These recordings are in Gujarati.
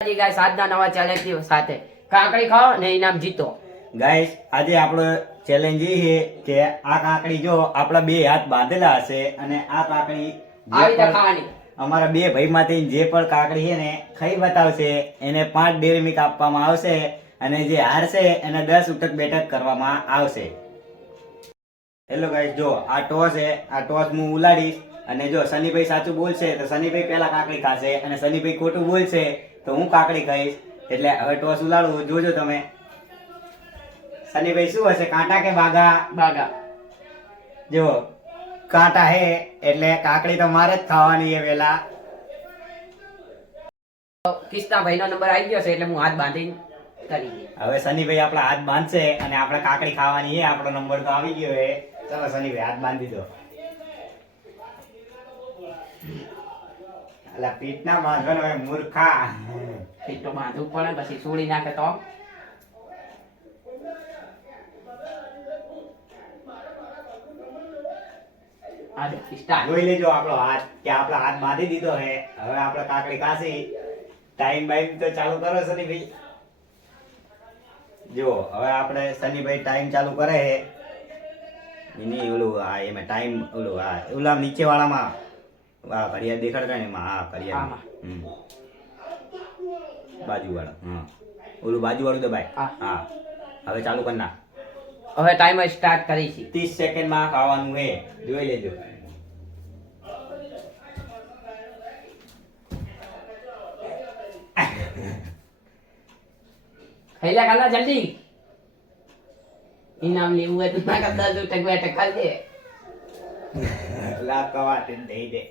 ગાઈસ આજના નવા ચેલેન્જ સાથે કાકડી ખાઓ ને ઇનામ જીતો. ગાઈસ આજે આપણો ચેલેન્જ એ છે કે આ કાકડી જો આપણા બે હાથ બાંધેલા હશે અને આ કાકડી આવી રીતે ખાવાની. અમારા બે ભાઈમાંથી જે પણ કાકડી છે ને ખાઈ બતાવશે એને 5 ડેરી મિલ્ક આપવામાં આવશે અને જે હારશે એને 10 ઉટક બેઠક કરવામાં આવશે. હેલો ગાઈસ, જો આ ટોસ છે, આ ટોસ હું ઉલાડીશ અને જો સનીભાઈ સાચું બોલશે તો સનીભાઈ પહેલા કાકડી ખાશે અને સનીભાઈ ખોટું બોલશે તો હું કાકડી ખાઈશ. એટલે હવે ટોસ ઉલાડું, જોજો તમે. સનીભાઈ શું હશે, કાંટા કે બાગા? બાગા. જો કાંટા હે એટલે કાકડી તો મારે જ ખાવાની છે પેલા. કિસ્તા ભાઈનો નંબર આવી ગયો છે એટલે હું હાથ બાંધીને કરી દે. હવે સનીભાઈ આપણા હાથ બાંધશે અને આપણે કાકડી ખાવાની છે. આપણો નંબર તો આવી ગયો છે. ચલો સનીભાઈ હાથ બાંધી દો. અલા પીઠ ના બાંધવાનો હોય મૂર્ખા. પીઠ તો બાંધવું પડે, પછી સોડી નાખે તો. આજે કિસ્તા જોઈ લેજો આપણો હાથ કે આપણો હાથ બાંધી દીધો છે. હવે આપણે કાકડી ખાસી. ટાઈમ બાઈમ તો ચાલુ કરો સનીભાઈ. જો હવે આપણે સનીભાઈ ટાઈમ ચાલુ કરે છે. એની ઓલું આ એમાં ટાઈમ ઓલું આ ઓલા નીચે વાળામાં આ ઘડિયાળ દેખાડતા ને એમાં. હા ઘડિયાળ. બાજુ વાળા. હા ઓલું બાજુ વાળું દબાય. હા હવે ચાલુ કર નાખ. હવે ટાઈમર સ્ટાર્ટ કરી છે. 30 સેકન્ડમાં ખાવાનું છે, જોઈ લેજો. ખાઈ લે ખાલા જલ્દી. ઇનામ લેવું હોય તો ના કર 10 ઉટક બેઠક ખાઈ દે. લા કવાટે દઈ દે.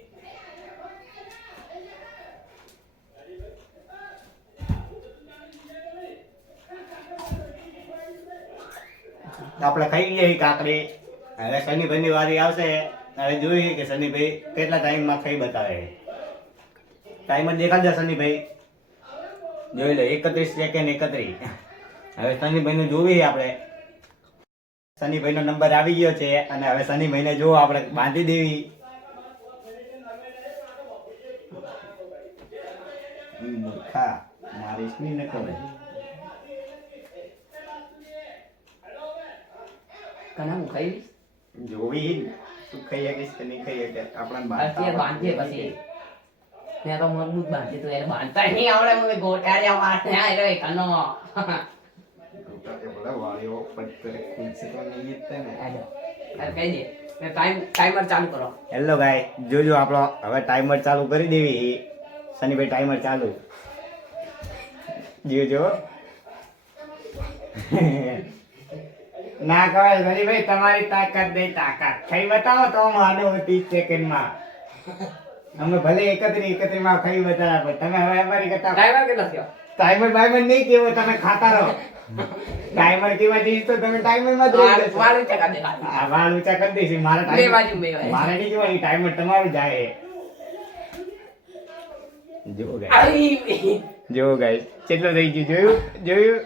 આપણે ખાઈ ગઈ કાકડી. હવે શનિભાઈ ની વારી આવશે. હવે જોઈએ કે શનિભાઈ કેટલા ટાઈમમાં ખાઈ બતાવે. ટાઈમર દેખાડજો શનિભાઈ. જોઈ લો 31 સેકન્ડ 31. હવે શનિભાઈ નું જોવી આપણે. શનિભાઈ નો નંબર આવી ગયો છે અને હવે શનિભાઈ ને જો આપણે બાંધી દેવી. મૂર્ખા મારીશ ની ન ખબર. કના હું ખાઈ લઈશ. જોવી તું ખાઈ શકીશ કે નહીં ખાઈ શકે. આપણને અત્યારે બાંધીએ પછી. મેં તો મજબૂત બાંધી તો એને બાંધતા નહીં આવડે. મને ગોટાળ્યા મારને આ રે કનો. વાળીઓ પટકરે ખુલશે તો નહીં જ ને. આજો અરે કહી દે. મેં ટાઈમર ચાલુ કરો. હેલો ગાય, જોજો આપણો હવે ટાઈમર ચાલુ કરી દેવી. શનિભાઈ ટાઈમર ચાલુ. જોજો. ના કહેવાય શનિભાઈ, તમારી તાકાત નહીં તાકાત. ખાઈ બતાવો તો માનો 30 સેકન્ડમાં. અમે ભલે 31 માં ખાઈ બતાવ્યા પણ તમે હવે અમારી કરતા ટાઈમર કેટલો થયો? ટાઈમર બાઈમર નહીં કેવો, તમે ખાતા રહો. ટાઈમર કેવા જઈશ તો તમે ટાઈમર માં જોઈ લેશો. વાળ ઊંચા કરી દે. આ વાળ ઊંચા કરી દઈશ. મારા બે ટાઈમર બાજુ બે બાજુ. મારે નહીં જોવાની, ટાઈમર તમારું જાય. જો ગાઈસ, આઈ જો ગાઈસ કેટલો થઈ ગયું. જોયું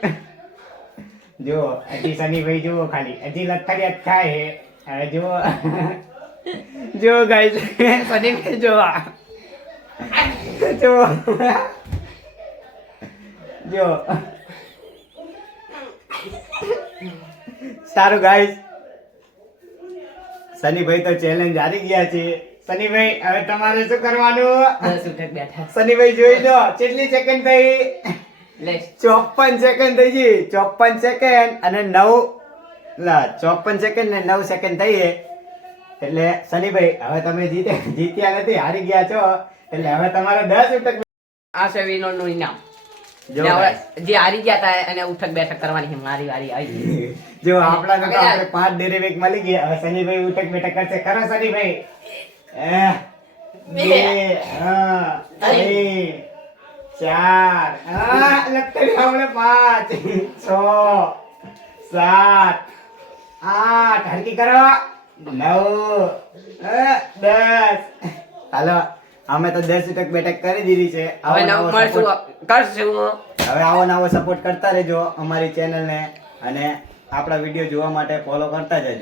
જો હજી શનિભાઈ જુઓ ખાલી હજી લથડિયા ખાય છે. હવે જુઓ જો ગાઈસ શનિભાઈ જો જો જો સારું ગાઈસ, શનિભાઈ તો ચેલેન્જ હારી ગયા છે. શનિભાઈ હવે તમારે શું કરવાનું? 10 ઉટક બેઠા. શનિભાઈ જોઈ લો કેટલી સેકન્ડ થઈ. લે 54 સેકન્ડ થઈ ગઈ. 54 સેકન્ડ અને 54 સેકન્ડ ને 9 સેકન્ડ થઈ છે. એટલે શનિભાઈ હવે તમે જીત્યા નથી, હારી ગયા છો. એટલે હવે તમારે 10 ઉટક. આ છે વિનોદનું ઇનામ. જો ને હવે જે હારી ગયા હતા એને ઉઠક બેઠક કરવાની છે. મારી વારી આવી. જો આપણા તો આપણે 5 ડેરી મિલ્ક મળી ગયા. હવે શનિભાઈ ઉઠક બેઠક કરશે. કરો શનિભાઈ. 2 3 4 લખતરી આપણે 5 6 7 8 હરકી કરો 9 10. હાલો અમે તો 10 ઉટક બેઠક કરી દીધી છે. હવે નવ મળશું કરશું. હવે આવો નવો સપોર્ટ કરતા રહેજો અમારી ચેનલને અને આપણા વિડીયો જોવા માટે ફોલો કરતા જજો.